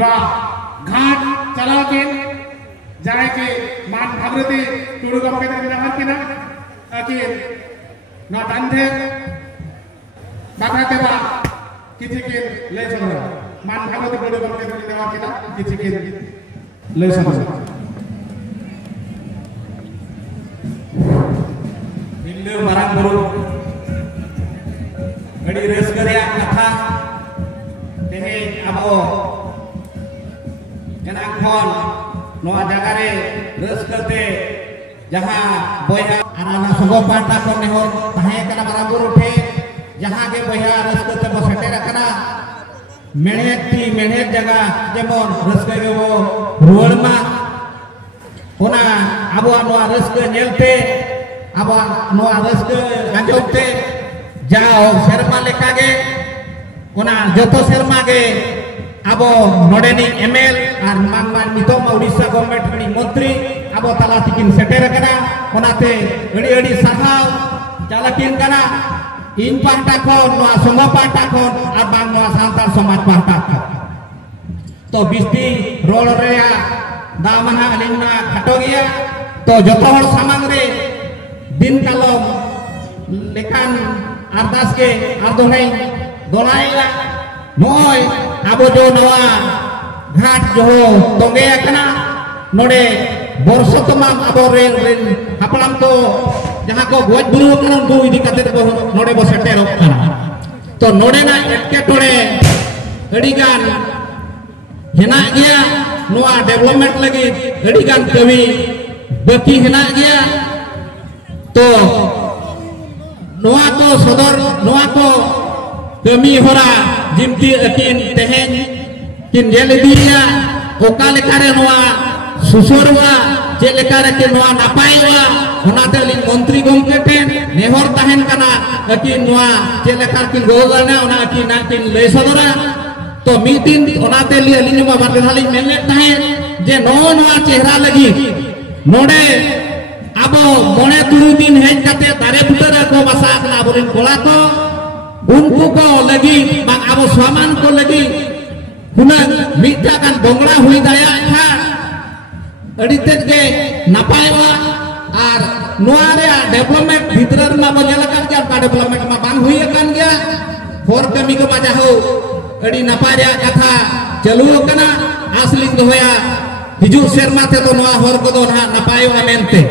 ना घाट चलाव के जाए के मान भागवती टुडू गमके नाम के ना कि ना बंधे बाकाते बा किसी के ले चलो मान भागवती टुडू गमके नाम के ना किसी के ले चलो बिल्ले मरांग बरो गड़ी रेस करे कथा तेहे अब जना खन नोआ जगह रे रेस करते जहां बोया आराना संगो पाटा को ने हो ताहे कना मरांग बरो ठे जहां के बोया रेस करते बो सेटेर कना मेणेट जगह जेमन रेस करे वो रुवरमा ओना अब नोआ रेस के नेलते अब नोआ रेस के आंजोते जाओ शर्मा लेका गे ओना जतो शर्मा गे अब नोडेनी एमएल और मांगमान नितो उड़ीसा गवर्नमेंट नि मंत्री अब तला तिकिन सेटेर कना ओनाते अड़ी अड़ी साहाव चालकिन कना इन पाटा खन नोआ संग पाटा खन और बांग नोआ सान्ताल समाज पाटा तो बिस्ती रोड रेया दामना अलिना खाटो गया तो जतो हर सामांग रे दिन कालम लेखान अरदास के आदोनाई दोलाइला नोय आबो जो नवा घाट जो तोंगे कना नोडे बरसो तमाम आबो रेल हपलाम तो जहां को गोज बुरु कना दो इदी कते नोडे बो सेटेर कना तो नोडे ना एके टोडे अडिगान हेना गया नोआ डेवलपमेंट लगी अडिगान कवि बाकी हेना गया तो नोआ को सदर नोआ को कमी होरा जिमती अकिन तेहेन किन जेल दिया ओका लेकारे नोआ सुसुरवा जे लेकारे के नोआ नापायवा ओनाते लिन मंत्री गमके टेन नेहर ताहेन कना अकिन नोआ जे लेकार किन गोगना ओना अकिन नाकिन ले सदरा तो मीटिन ओनाते लिए लिन मा बारधाली मेने ताहेन जे नोआ चेहरा लगी नोडे अब मोने तुरु दिन हेज कते दारे पुतरा को बसाक ना बोलिन कोला को उनको को लगी बा अब सामान को लगी हुना मिटा कान बंगला हुई दाया था अडिते के नापायवा और नोआ रे डेवलपमेंट भीतर मा बजला कान के का डेवलपमेंट मा बांग हुई कान गया फोर कमी को बाजा हो अडी नापाय रे कथा चलू कना आसलिंग होया हिजु शर्मा थे तो नोआ होर को दो ना नापायवा मेनते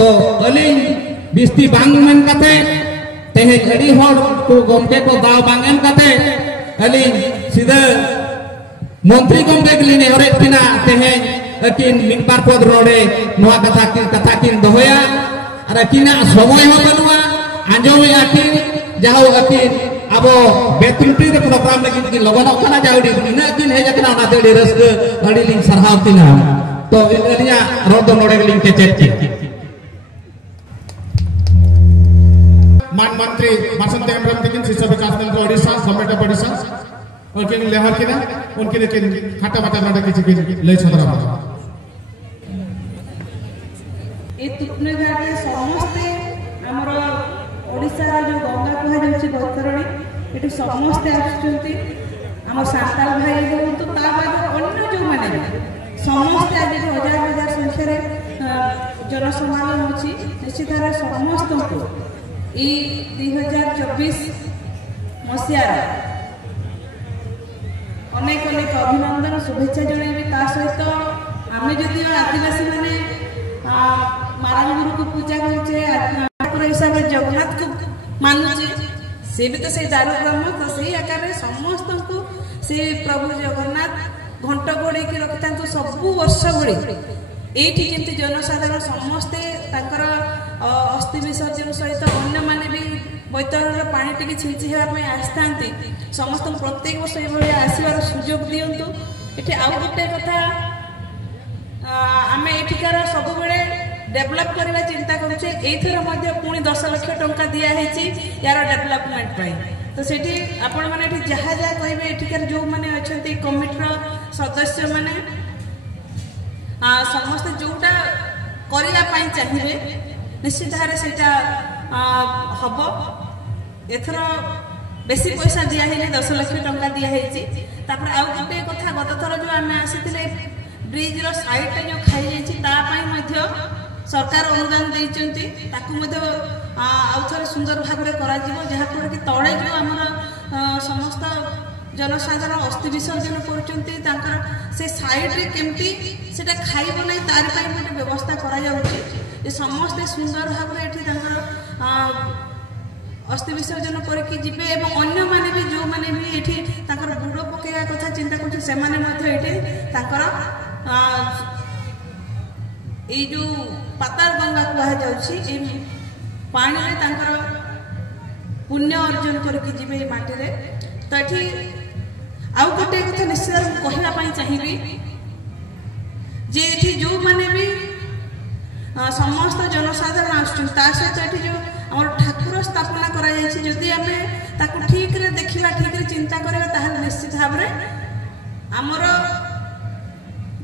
तो अलिंग बिस्ती बांग मन कते तेहे अड़ी होर को गमके को दाव बांगन कते अलिंग सीधा मंत्री गमके गलिने हरे तिना तेहे अकिन मिनबार पद रोडे नोआ कथा किन दोया और अकिना समय हो बनुआ आंजोमे अकिन जाओ अकिन अब बेतुलटी रे प्रोग्राम लगी कि लगन ओकना जाउडी इना अकिन हे जकना ना देडी रस्क अड़ी लिंग सरहाव तिना तो इलिया रोड नोडे लिंग के चेक मान मंत्री बसंत एमरम तिकिन शिक्षा विकास मंत्री ओडिशा गवर्नमेंट ऑफ ओडिशा उनके लेहर किना उनके लेकिन खाता बता नडे किछि ले छदरा ए तुपने गाडी समस्त हमर ओडिशा जो गंगा कहा जाउछि बतरणी एटु समस्त आछुंती हमर सान्ताल भाई हो तो ता बाद अन्य जो माने समस्त आज हजार हजार संख्या रे जनसमागम होछि निश्चित भाव समस्त को ई 2024 मसियार अनेक अनेक अभिनंदन शुभेच्छा जणाइबी ता सहित आमे जदि आदिवासी माने मारांगुरु को पूजा करछे ठाकुर हिसाब रे जगन्नाथ को मानुछे से भी तो से दारु ब्रह्म तो सही आकार रे समस्त को से प्रभु जगन्नाथ घंट गोड़े के रखता तो सब वर्ष गोड़े एठी केमती जनसाधारण समस्ते ताकर अस्थि विसर्जन सहित अन्य माने भी बैतरणी पानी टिके छिंची हेबा पय आस्थांती समस्त प्रत्येक वर्ष एभली आसीबार सुयोग दियंतु एठी आउ गोटे कथा आमे एठिकार सब बेले डेवलप करबा चिंता करूचे एथर मध्ये पुणी 10 लाख टंका दिया हेची यार डेवलपमेंट पय तो सेठी आपण माने एठी जहा जहा कहबे एठिकार जो माने अछंती कमिटीर सदस्य माने समस्त जोटा करिया पय चाहिए निश्चित भाव सेटा हब एथर बेसी पैसा दिया है 10 लाख टंका दिया है। तापर आउ गोटे कथा गत थर जो आम आसीथिले ब्रिज रो साइड जो खाई जाइछि ता पई मध्य सरकार अनुदान देइचंती ताकू मध्य आउ थरे सुंदर भाव में करा जिवो जहा पर कि तळे जो हमर समस्त जनसाधारण अस्थि विसर्जन करचंती तांकर से साइड रे केमती सेटा खाइबो नै तार पई मोटे व्यवस्था करा जाउछि जे समस्त सुंदर भाव में एठी तांकर अस्थि विसर्जन करके जीवे एवं अन्य माने भी जो माने भी एठी तांकर बुड़ो पकेगा कथा चिंता करछ से माने मध्य एठी तांकर ए जो पाताल गंगा कहा जाउछि ए पानी रे तांकर पुण्य अर्जन करके जीवे ए माटी रे। तो एठी आउ गोटे कथा निश्चित कहला पई चाहिबी जे एठी जो माने भी समस्त जनसाधारण आछन ता सहित एठी जो हमर ठाकुर स्थापना करा जायछि जदि आमे ताकू ठीक रे देखिबा ठीक रे चिंता करबा ताहले निश्चित भाव रे हमर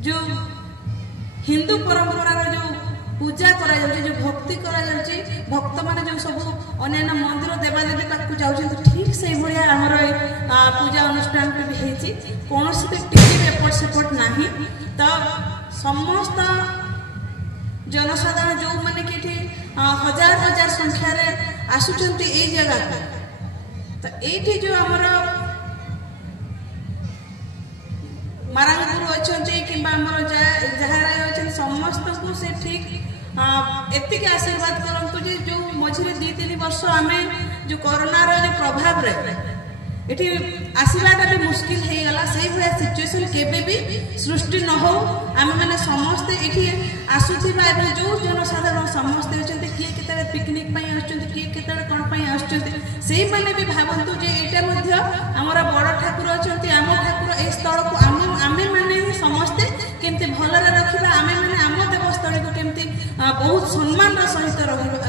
जो हिंदू परंपरा रो जो पूजा करा जायछि जो भक्ति करा जायछि भक्त माने जो सब अन्य मंदिर देवादेवी पाकू जाउछन ठीक से भलिया हमर पूजा अनुष्ठान पे भी हेछि कोनोसी पे टिकी एपट सेपट नाही। तो समस्त जनसाधारण जो माने कि हजार हजार संख्या रे आसुचंती ए जगह को तो एठी जो हमर मारांगुरु अछंती किबा हमर जहारा अछन समस्त को से ठीक एति के आशीर्वाद करंतु जे जो मझिरे 2-3 वर्ष आमे जो कोरोना रो जो प्रभाव रे एठी आसीबाटा भी मुश्किल हे गला सही भया सिचुएशन केबे भी सृष्टि न हो आमे माने समस्त एठी आसुथिबा एवं जो जनसाधारण समस्त होचंती किए केतरे पिकनिक पई आछंती किए केतरे कोन पई आछंती सेही माने भी भाबंतु जे एटा मध्य हमर बड़ ठाकुर अछंती आम ठाकुर ए स्थल को आमे माने समस्त केमते भलरे रखिबा आमे माने आम देवस्थल को केमते बहुत सम्मान र सहित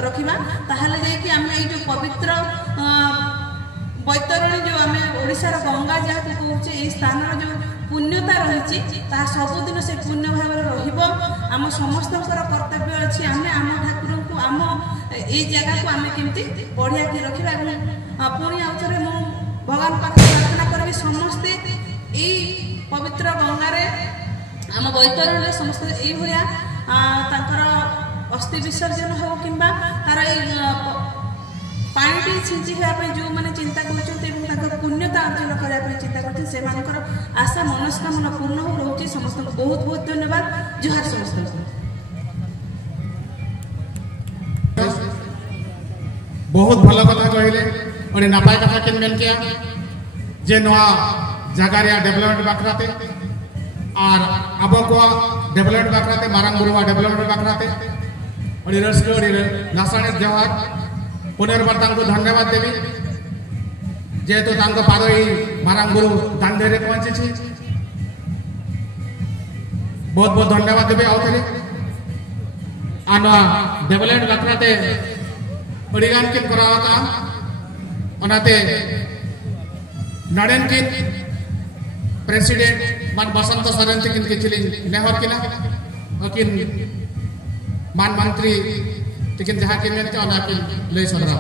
रखिबा ताहाले जे कि आमे ए जो पवित्र बैतरणी जो आमे ओडिसा रो गंगा जहा कहूचे ए स्थान रो जो पुण्यता रही ता सबुदिन से पुण्य भाव रहिबो आम समस्त कर्तव्य अच्छी आम आम ठाकुर को आम ए जगह को आम केमती बढ़िया की रखा पुणी आउ थे मु भगवान पाखे प्रार्थना करी समस्ते ए पवित्र गंगारे आम बैतरणी समस्त ये भाया अस्थि विसर्जन हो कि तार पानी छिंची खाया जो मैंने चिंता कर पुण्यता अर्जन करने चिंता कर आशा मनस्कामना पूर्ण हो रोचे समस्त बहुत बहुत धन्यवाद जुहार समस्त बहुत भल कथा कहले और नापाय कथा केन मेन किया जे नवा जगार डेवलपमेंट बाखराते और अब को डेवलपमेंट बाखराते मारांगुरुआ डेवलपमेंट बाखराते और रस्क और लासाने जवाहर पुनर्बार तांको धन्यवाद देवी जेहेतु तांको पाद मारांगुरु दांधे पहुंची बहुत बहुत धन्यवाद देवी आउ थे आना डेवलपमेंट बाखराते अड़ीगान किन करावता ओनाते नडेन किन प्रेसिडेंट मान बसंत सोरेन किन किचली नेहर किना किन मान मंत्री लेकिन जहाँ के मेनते लय सदरा